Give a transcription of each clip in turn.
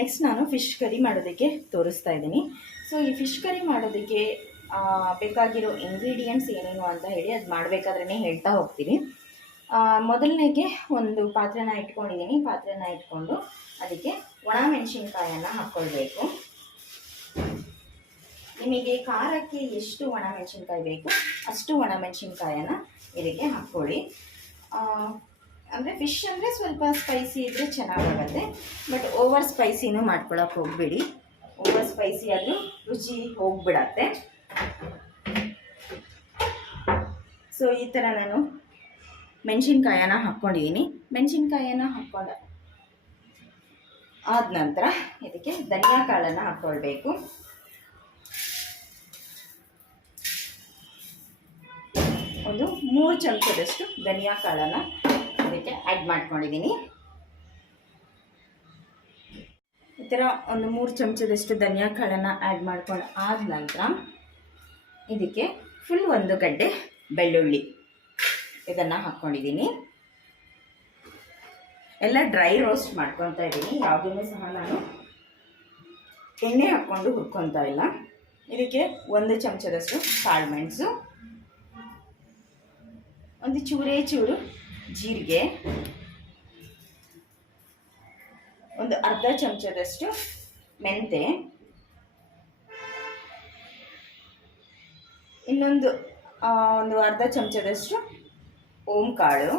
Next ನಾನು fish curry ಮಾಡೋದಕ್ಕೆ ತೋರಿಸ್ತಾ ಇದ್ದೀನಿ. ಸೊ ಈ ಫಿಶ್ ಕರಿ ಮಾಡೋದಕ್ಕೆ ಬೇಕಾಗಿರೋ ಇಂಗ್ರೀಡಿಯೆಂಟ್ಸ್ ಏನೇನು ಅಂತ ಹೇಳಿ ಅದು ಮಾಡಬೇಕಾದ್ರೇ ಹೇಳ್ತಾ ಹೋಗ್ತೀನಿ. ಮೊದಲನೇಗೆ ಒಂದು ಪಾತ್ರೆನ ಇಟ್ಕೊಂಡಿದ್ದೀನಿ. ಪಾತ್ರೆನ ಇಟ್ಕೊಂಡು ಅದಕ್ಕೆ ಒಣ ಮೆಣಸಿನ್ಕಾಯನ್ನು ಹಾಕ್ಕೊಳ್ಬೇಕು ನಿಮಗೆ ಖಾರಕ್ಕೆ ಎಷ್ಟು ಒಣ ಮೆಣಸಿನ್ಕಾಯಿ ಬೇಕು ಅಷ್ಟು ಒಣ ಮೆಣಸಿನ್ಕಾಯನ್ನು ಇದಕ್ಕೆ ಹಾಕ್ಕೊಳ್ಳಿ. ಅಂದರೆ ಫಿಶ್ ಅಂದರೆ ಸ್ವಲ್ಪ ಸ್ಪೈಸಿ ಇದ್ದರೆ ಚೆನ್ನಾಗಿರುತ್ತೆ ಬಟ್ ಓವರ್ ಸ್ಪೈಸಿನೂ ಮಾಡ್ಕೊಳಕ್ಕೆ ಹೋಗಬೇಡಿ. ಓವರ್ ಸ್ಪೈಸಿ ಅದು ರುಚಿ ಹೋಗ್ಬಿಡತ್ತೆ. ಸೊ ಈ ಥರ ನಾನು ಮೆಣಸಿನ್ಕಾಯನ್ನ ಹಾಕ್ಕೊಂಡಿದ್ದೀನಿ ಮೆಣಸಿನ್ಕಾಯನ್ನ ಹಾಕ್ಕೊಂಡ ಆದ ನಂತರ ಇದಕ್ಕೆ ಧನಿಯಾ ಕಾಳನ್ನು ಹಾಕ್ಕೊಳ್ಬೇಕು ಒಂದು ಮೂರು ಚಮಚದಷ್ಟು ಧನಿಯಾ ಕಾಳನ್ನು ಇದಕ್ಕೆ ಆ್ಯಡ್ ಮಾಡ್ಕೊಂಡಿದ್ದೀನಿ ಈ ಥರ ಒಂದು ಮೂರು ಚಮಚದಷ್ಟು ಧನಿಯಾ ಕಾಳನ್ನು ಆ್ಯಡ್ ಮಾಡ್ಕೊಂಡು ಆದ ನಂತರ ಇದಕ್ಕೆ ಫುಲ್ ಒಂದು ಗಡ್ಡೆ ಬೆಳ್ಳುಳ್ಳಿ ಇದನ್ನು ಹಾಕ್ಕೊಂಡಿದ್ದೀನಿ ಎಲ್ಲ ಡ್ರೈ ರೋಸ್ಟ್ ಮಾಡ್ಕೊತಾ ಇದ್ದೀನಿ ಯಾವುದನ್ನು ಸಹ ನಾನು ಎಣ್ಣೆ ಹಾಕ್ಕೊಂಡು ಹುರ್ಕೊತಾ ಇಲ್ಲ. ಇದಕ್ಕೆ ಒಂದು ಚಮಚದಷ್ಟು ಕಾಳು ಮೆಣಸು, ಒಂದು ಚೂರೇ ಚೂರು ಜೀರಿಗೆ. ಒಂದು ಅರ್ಧ ಚಮಚದಷ್ಟು ಮೆಂತೆ. ಇನ್ನೊಂದು ಒಂದು ಅರ್ಧ ಚಮಚದಷ್ಟು ಓಂ ಕಾಳು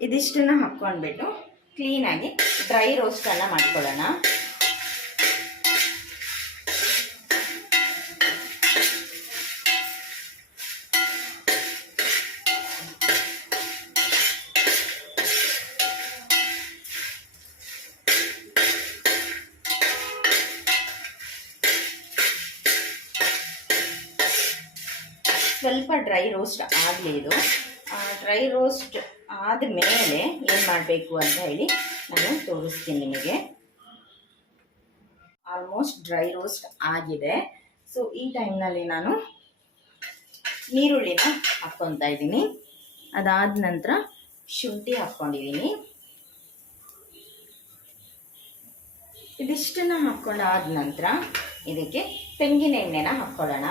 ಇದಿಷ್ಟನ್ನು ಹಾಕ್ಕೊಂಡ್ಬಿಟ್ಟು ಕ್ಲೀನಾಗಿ ಡ್ರೈ ರೋಸ್ಟನ್ನು ಮಾಡ್ಕೊಳ್ಳೋಣ. ಡ್ರೈ ರೋಸ್ಟ್ ಆಗಲಿ ಇದು. ಡ್ರೈ ರೋಸ್ಟ್ ಆದಮೇಲೆ ಏನು ಮಾಡಬೇಕು ಅಂತ ಹೇಳಿ ನಾನು ತೋರಿಸ್ತೀನಿ ನಿಮಗೆ. ಆಲ್ಮೋಸ್ಟ್ ಡ್ರೈ ರೋಸ್ಟ್ ಆಗಿದೆ. ಸೊ ಈ ಟೈಮ್ನಲ್ಲಿ ನಾನು ನೀರುಳ್ಳಿನ ಹಾಕ್ಕೊತಾ ಇದ್ದೀನಿ. ಅದಾದ ನಂತರ ಶುಂಠಿ ಹಾಕ್ಕೊಂಡಿದ್ದೀನಿ. ಇದಿಷ್ಟನ್ನು ಹಾಕ್ಕೊಂಡಾದ ನಂತರ ಇದಕ್ಕೆ ತೆಂಗಿನ ಎಣ್ಣೆನ ಹಾಕ್ಕೊಳ್ಳೋಣ.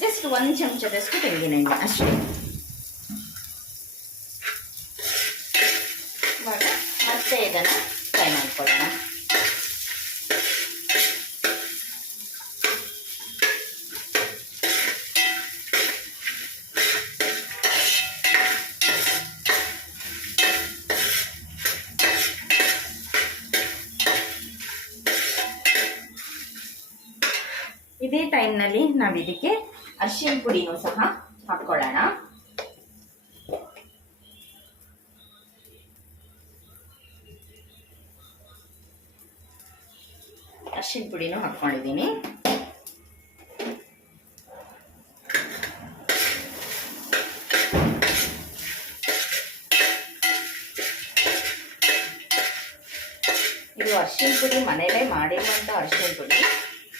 ಜಸ್ಟ್ ಒಂದು ಚಮಚದಷ್ಟು ತೆಂಗಿನೆಣ್ಣೆ ಅಷ್ಟೇ ಇವಾಗ ಮತ್ತೆ ಇದನ್ನು ಫ್ರೈ ಮಾಡ್ಕೊಳ್ಳೋಣ ಇದೇ ಟೈಮ್ನಲ್ಲಿ ನಾವು ಇದಕ್ಕೆ ಅರಿಶಿನ ಪುಡಿನೂ ಸಹ ಹಾಕ್ಕೊಳ್ಳೋಣ ಅರಿಶಿನ ಪುಡಿನೂ ಹಾಕ್ಕೊಂಡಿದ್ದೀನಿ ಇದು ಅರಿಶಿನ ಪುಡಿ ಮನೇಲೇ ಮಾಡಿರುವಂಥ ಅರಿಶಿನ ಪುಡಿ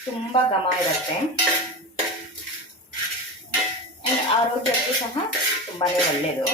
ತುಂಬ ಘಮ ಇರುತ್ತೆ ಆರೋಗ್ಯಕ್ಕೂ ಸಹ ತುಂಬಾ ಒಳ್ಳೆಯದು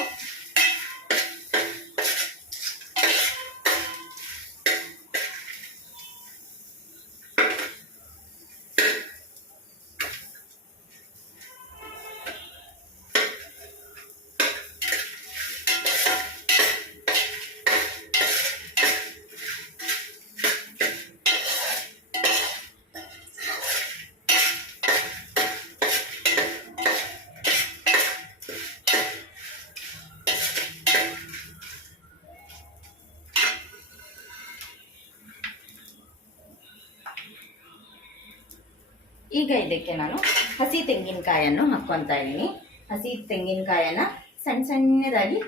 ಈಗ ಇದಕ್ಕೆ ನಾನು ಹಸಿ ತೆಂಗಿನಕಾಯನ್ನು ಹಾಕ್ಕೊತಾ ಇದ್ದೀನಿ. ಹಸಿ ತೆಂಗಿನಕಾಯನ್ನ ಸಣ್ಣ ಸಣ್ಣದಾಗಿ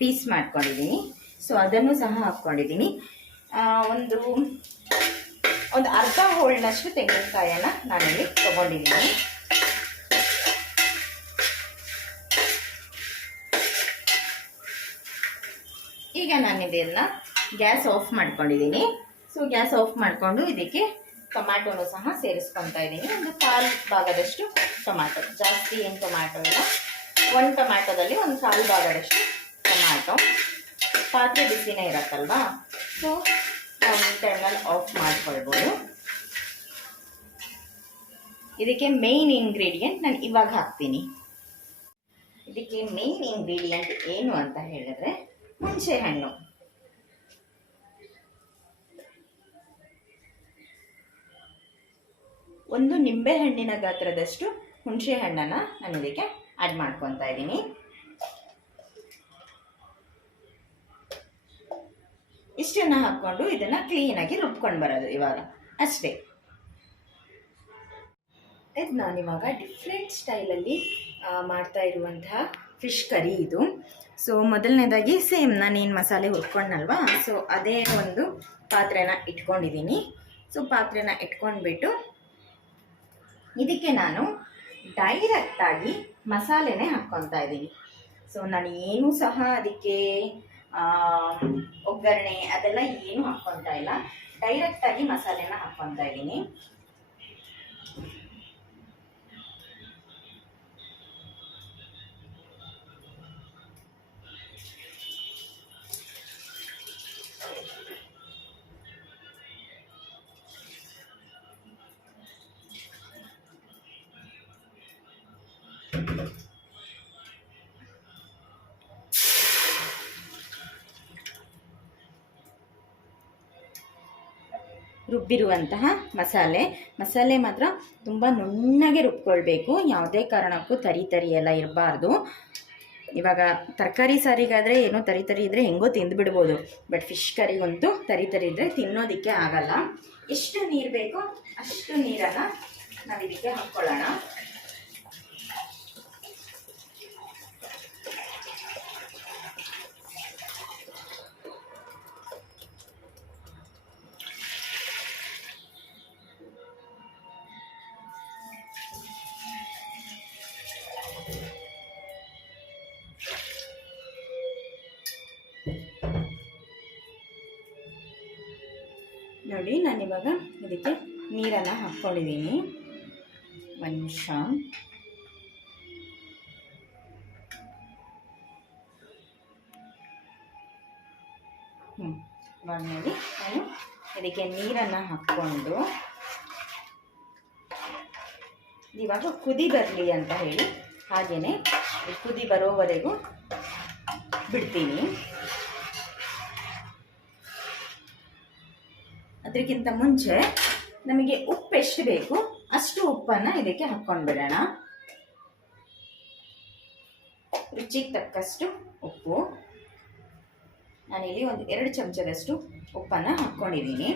ಪೀಸ್ ಮಾಡ್ಕೊಂಡಿದ್ದೀನಿ. ಸೊ ಅದನ್ನು ಸಹ ಹಾಕ್ಕೊಂಡಿದ್ದೀನಿ. ಒಂದು ಒಂದು ಅರ್ಧ ಹೋಳ್ನಷ್ಟು ತೆಂಗಿನಕಾಯನ್ನು ನಾನಿಲ್ಲಿ ತೊಗೊಂಡಿದ್ದೀನಿ. ಈಗ ನಾನು ಇದನ್ನು ಗ್ಯಾಸ್ ಆಫ್ ಮಾಡ್ಕೊಂಡಿದ್ದೀನಿ. ಸೊ ಗ್ಯಾಸ್ ಆಫ್ ಮಾಡಿಕೊಂಡು ಇದಕ್ಕೆ ಟೊಮ್ಯಾಟೊನು ಸಹ ಸೇರಿಸ್ಕೊತಾ ಇದ್ದೀನಿ. ಒಂದು ಕಾಲು ಭಾಗದಷ್ಟು ಟೊಮ್ಯಾಟೊ. ಜಾಸ್ತಿ ಏನು ಟೊಮ್ಯಾಟೊ ಇಲ್ಲ. ಒಂದು ಟೊಮ್ಯಾಟೊದಲ್ಲಿ ಒಂದು ಕಾಲು ಭಾಗದಷ್ಟು ಟೊಮ್ಯಾಟೊ. ಪಾತ್ರೆ ಬಿಸಿನೇ ಇರತ್ತಲ್ವಾ? ಸೊ ಒಂದು ಟೈಮಲ್ಲಿ ಆಫ್ ಮಾಡ್ಕೊಳ್ಬೋದು. ಇದಕ್ಕೆ ಮೇಯ್ನ್ ಇಂಗ್ರೀಡಿಯೆಂಟ್ ನಾನು ಇವಾಗ ಹಾಕ್ತೀನಿ. ಇದಕ್ಕೆ ಮೇಯ್ನ್ ಇಂಗ್ರೀಡಿಯೆಂಟ್ ಏನು ಅಂತ ಹೇಳಿದ್ರೆ ಹುಣಸೆ ಹಣ್ಣು ಒಂದು ನಿಂಬೆ ಹಣ್ಣಿನ ಗಾತ್ರದಷ್ಟು ಹುಣಸೆ ಹಣ್ಣನ್ನು ನಾನು ಇದಕ್ಕೆ ಆ್ಯಡ್ ಮಾಡ್ಕೊತಾ ಇದ್ದೀನಿ. ಇಷ್ಟನ್ನು ಹಾಕ್ಕೊಂಡು ಇದನ್ನು ಕ್ಲೀನಾಗಿ ರುಬ್ಕೊಂಡು ಬರೋದು ಇವಾಗ. ಅಷ್ಟೇ. ಇದು ಇವಾಗ ಡಿಫ್ರೆಂಟ್ ಸ್ಟೈಲಲ್ಲಿ ಮಾಡ್ತಾ ಇರುವಂತಹ ಫಿಶ್ ಕರಿ ಇದು. ಸೊ ಮೊದಲನೇದಾಗಿ ಸೇಮ್ ನಾನೇನು ಮಸಾಲೆ ಹುರ್ಕೊಂಡಲ್ವಾ ಸೊ ಅದೇ ಒಂದು ಪಾತ್ರೆನ ಇಟ್ಕೊಂಡಿದ್ದೀನಿ ಸೊ ಪಾತ್ರೆನ ಇಟ್ಕೊಂಡ್ಬಿಟ್ಟು ಇದಕ್ಕೆ ನಾನು ಡೈರೆಕ್ಟಾಗಿ ಮಸಾಲೆನೇ ಹಾಕ್ಕೊತಾ ಇದ್ದೀನಿ. ಸೊ ನಾನು ಏನೂ ಸಹ ಅದಕ್ಕೆ ಒಗ್ಗರಣೆ ಅದೆಲ್ಲ ಏನೂ ಹಾಕ್ಕೊತಾ ಇಲ್ಲ. ಡೈರೆಕ್ಟಾಗಿ ಮಸಾಲೆನ ಹಾಕ್ಕೊತಾ ಇದ್ದೀನಿ. ರುಬ್ಬಿರುವಂತಹ ಮಸಾಲೆ. ಮಸಾಲೆ ಮಾತ್ರ ತುಂಬ ನುಣ್ಣಗೆ ರುಬ್ಕೊಳ್ಬೇಕು. ಯಾವುದೇ ಕಾರಣಕ್ಕೂ ತರಿ ತರಿ ಎಲ್ಲ ಇರಬಾರ್ದು. ಇವಾಗ ತರಕಾರಿ ಸಾರಿಗಾದರೆ ಏನೋ ತರಿ ತರಿ ಇದ್ದರೆ ಹೆಂಗೋ ತಿಂದುಬಿಡ್ಬೋದು ಬಟ್ ಫಿಶ್ ಕರಿಗಂತೂ ತರಿ ತರಿ ಇದ್ದರೆ ತಿನ್ನೋದಕ್ಕೆ ಆಗಲ್ಲ. ಎಷ್ಟು ನೀರು ಬೇಕೋ ಅಷ್ಟು ನೀರನ್ನು ನಾವು ಇದಕ್ಕೆ ಹಾಕ್ಕೊಳ್ಳೋಣ. ನೋಡಿ ನಾನಿವಾಗ ಇದಕ್ಕೆ ನೀರನ್ನು ಹಾಕ್ಕೊಂಡಿದ್ದೀನಿ. ಒಂದು ನಿಮಿಷ. ಹ್ಞೂ ಇವಾಗ ನಾನು ಇದಕ್ಕೆ ನೀರನ್ನು ಹಾಕ್ಕೊಂಡು ಇವಾಗ ಕುದಿ ಬರಲಿ ಅಂತ ಹೇಳಿ ಹಾಗೆಯೇ ಕುದಿ ಬರೋವರೆಗೂ ಬಿಡ್ತೀನಿ. ಅದಕ್ಕಿಂತ ಮುಂಚೆ ನಮಗೆ ಉಪ್ಪು ಎಷ್ಟು ಬೇಕು ಅಷ್ಟು ಉಪ್ಪನ್ನು ಇದಕ್ಕೆ ಹಾಕ್ಕೊಂಡು ಬಿಡೋಣ ರುಚಿಗೆ ತಕ್ಕಷ್ಟು ಉಪ್ಪು. ನಾನಿಲ್ಲಿ ಒಂದು ಎರಡು ಚಮಚದಷ್ಟು ಉಪ್ಪನ್ನು ಹಾಕ್ಕೊಂಡಿದ್ದೀನಿ.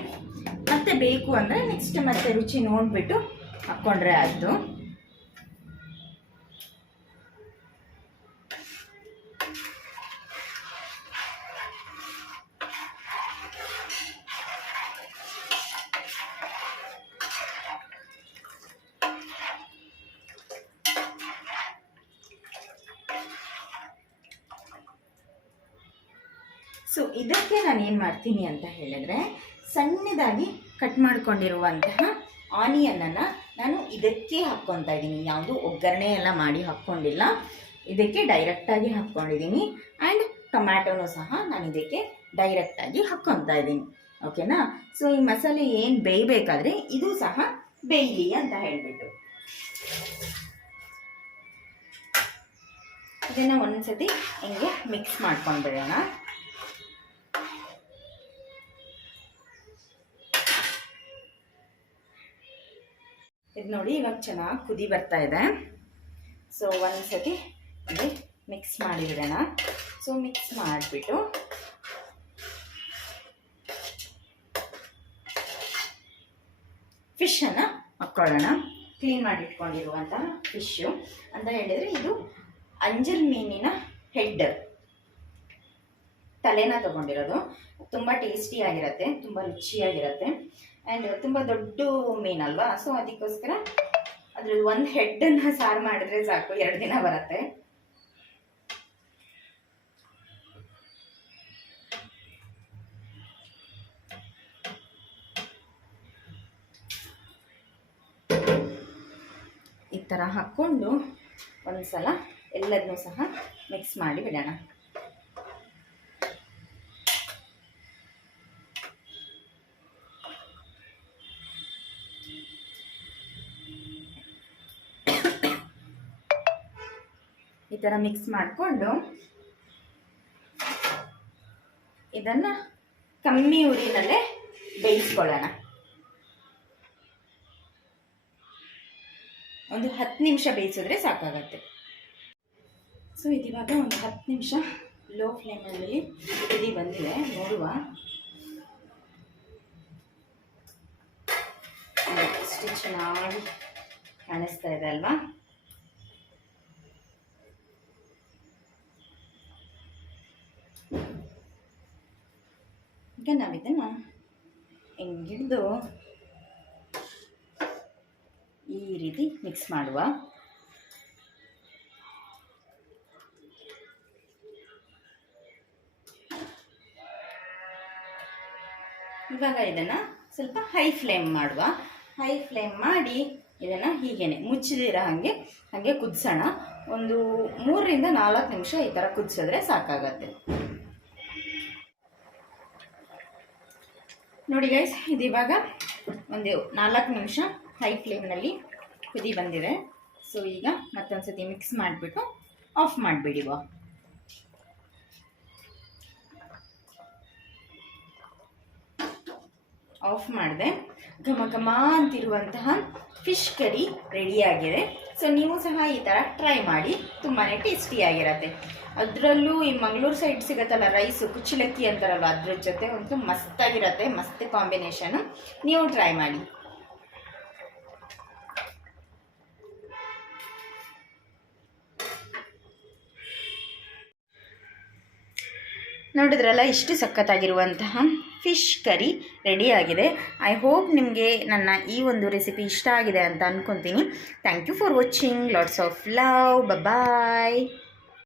ಮತ್ತೆ ಬೇಕು ಅಂದರೆ ನೆಕ್ಸ್ಟ್ ಮತ್ತೆ ರುಚಿ ನೋಡಿಬಿಟ್ಟು ಹಾಕ್ಕೊಂಡ್ರೆ ಆಯಿತು. ಸೊ ಇದಕ್ಕೆ ನಾನು ಏನು ಮಾಡ್ತೀನಿ ಅಂತ ಹೇಳಿದ್ರೆ, ಸಣ್ಣದಾಗಿ ಕಟ್ ಮಾಡ್ಕೊಂಡಿರುವಂತಹ ಆನಿಯನ್ನನ್ನು ನಾನು ಇದಕ್ಕೆ ಹಾಕ್ಕೊತಾ ಇದ್ದೀನಿ. ಯಾವುದು ಒಗ್ಗರಣೆ ಎಲ್ಲ ಮಾಡಿ ಹಾಕ್ಕೊಂಡಿಲ್ಲ. ಇದಕ್ಕೆ ಡೈರೆಕ್ಟಾಗಿ ಹಾಕ್ಕೊಂಡಿದ್ದೀನಿ. ಆ್ಯಂಡ್ ಟೊಮ್ಯಾಟೊನೂ ಸಹ ನಾನು ಇದಕ್ಕೆ ಡೈರೆಕ್ಟಾಗಿ ಹಾಕ್ಕೊತಾ ಇದ್ದೀನಿ. ಓಕೆನಾ ಸೊ ಈ ಮಸಾಲೆ ಏನು ಬೇಯಬೇಕಾದ್ರೆ ಇದು ಸಹ ಬೇಯಲಿ ಅಂತ ಹೇಳಿಬಿಟ್ಟು. ಇದನ್ನು ಒಂದ್ಸತಿ ಹಿಂಗೆ ಮಿಕ್ಸ್ ಮಾಡ್ಕೊಂಡು ಬಿಡೋಣ ಇದು ನೋಡಿ, ಇವಾಗ ಚೆನ್ನಾಗಿ ಕುದಿ ಬರ್ತಾ ಇದೆ. ಸೊ ಒಂದ್ಸತಿ ಇಲ್ಲಿ ಮಿಕ್ಸ್ ಮಾಡಿಬಿಡೋಣ ಸೊ ಮಿಕ್ಸ್ ಮಾಡಿಬಿಟ್ಟು ಫಿಶನ್ನು ಹಾಕ್ಕೊಳ್ಳೋಣ. ಕ್ಲೀನ್ ಮಾಡಿ ಫಿಶು ಅಂತ ಹೇಳಿದರೆ ಇದು ಅಂಜಲ್ ಮೀನಿನ ಹೆಡ್ ತಲೆನ ತಗೊಂಡಿರೋದು. ತುಂಬ ಟೇಸ್ಟಿಯಾಗಿರುತ್ತೆ ತುಂಬ ರುಚಿಯಾಗಿರುತ್ತೆ. ಆ್ಯಂಡ್ ತುಂಬ ದೊಡ್ಡ ಮೀನಲ್ವಾ ಸೊ ಅದಕ್ಕೋಸ್ಕರ ಅದ್ರದ್ದು ಒಂದು ಹೆಡ್ಡನ್ನು ಸಾರು ಮಾಡಿದ್ರೆ ಸಾಕು, ಎರಡು ದಿನ ಬರುತ್ತೆ. ಈ ಥರ ಹಾಕ್ಕೊಂಡು ಒಂದು ಸಲ ಎಲ್ಲದನ್ನೂ ಸಹ ಮಿಕ್ಸ್ ಮಾಡಿ ಬಿಡೋಣ. ಥರ ಮಿಕ್ಸ್ ಮಾಡಿಕೊಂಡು ಇದನ್ನು ಕಮ್ಮಿ ಉರಿನಲ್ಲೇ ಬೇಯಿಸ್ಕೊಳ್ಳೋಣ. ಒಂದು ಹತ್ತು ನಿಮಿಷ ಬೇಯಿಸಿದ್ರೆ ಸಾಕಾಗತ್ತೆ. ಸೊ ಇದಿವಾಗ ಒಂದು ಹತ್ತು ನಿಮಿಷ ಲೋ ಫ್ಲೇಮಲ್ಲಿ ಕುದಿ ಬಂದಿದೆ. ನೋಡುವ. ಚೆನ್ನಾಗಿ ಕಾಣಿಸ್ತಾ ಇದೆ ಅಲ್ವಾ? ಈಗ ನಾವಿದನ್ನು ಹೆಂಗಿಡ್ದು ಈ ರೀತಿ ಮಿಕ್ಸ್ ಮಾಡುವ. ಇವಾಗ ಇದನ್ನು ಸ್ವಲ್ಪ ಹೈ ಫ್ಲೇಮ್ ಮಾಡುವ. ಹೈ ಫ್ಲೇಮ್ ಮಾಡಿ ಇದನ್ನು ಹೀಗೇನೆ ಮುಚ್ಚದಿರೋ ಹಾಗೆ ಹಾಗೆ ಕುದಿಸೋಣ. ಒಂದು ಮೂರರಿಂದ ನಾಲ್ಕು ನಿಮಿಷ ಈ ಥರ ಕುದಿಸಿದ್ರೆ ಸಾಕಾಗತ್ತೆ. ನೋಡಿ ಗೈಸ್ ಇವಾಗ ಒಂದು ನಾಲ್ಕು ನಿಮಿಷ ಹೈ ಫ್ಲೇಮ್ನಲ್ಲಿ ಕುದಿ ಬಂದಿದೆ. ಸೊ ಈಗ ಮತ್ತೊಂದು ಸತಿ ಮಿಕ್ಸ್ ಮಾಡಿಬಿಟ್ಟು ಆಫ್ ಮಾಡಿಬಿಡಿ ವಾ ಆಫ್ ಮಾಡಿದೆ. ಘಮ ಘಮ ಅಂತಿರುವಂತಹ ಫಿಶ್ ಕರಿ ರೆಡಿಯಾಗಿದೆ ಸೊ ನೀವು ಸಹ ಈ ಥರ ಟ್ರೈ ಮಾಡಿ ತುಂಬಾ ಟೇಸ್ಟಿಯಾಗಿರತ್ತೆ ಅದರಲ್ಲೂ ಈ ಮಂಗಳೂರು ಸೈಡ್ ಸಿಗುತ್ತಲ್ಲ ರೈಸು ಕುಚ್ಚಲಕ್ಕಿ ಅಂತಾರಲ್ಲ ಅದ್ರ ಜೊತೆ ಒಂದು ಮಸ್ತಾಗಿರತ್ತೆ ಮಸ್ತ್ ಕಾಂಬಿನೇಷನು ನೀವು ಟ್ರೈ ಮಾಡಿ. ನೋಡಿದ್ರಲ್ಲ, ಇಷ್ಟು ಸಖತ್ತಾಗಿರುವಂತಹ ಫಿಶ್ ಕರಿ ರೆಡಿಯಾಗಿದೆ. ಐ ಹೋಪ್ ನಿಮಗೆ ನನ್ನ ಈ ಒಂದು ರೆಸಿಪಿ ಇಷ್ಟ ಆಗಿದೆ ಅಂತ ಅಂದ್ಕೊತೀನಿ thank you for watching lots of love bye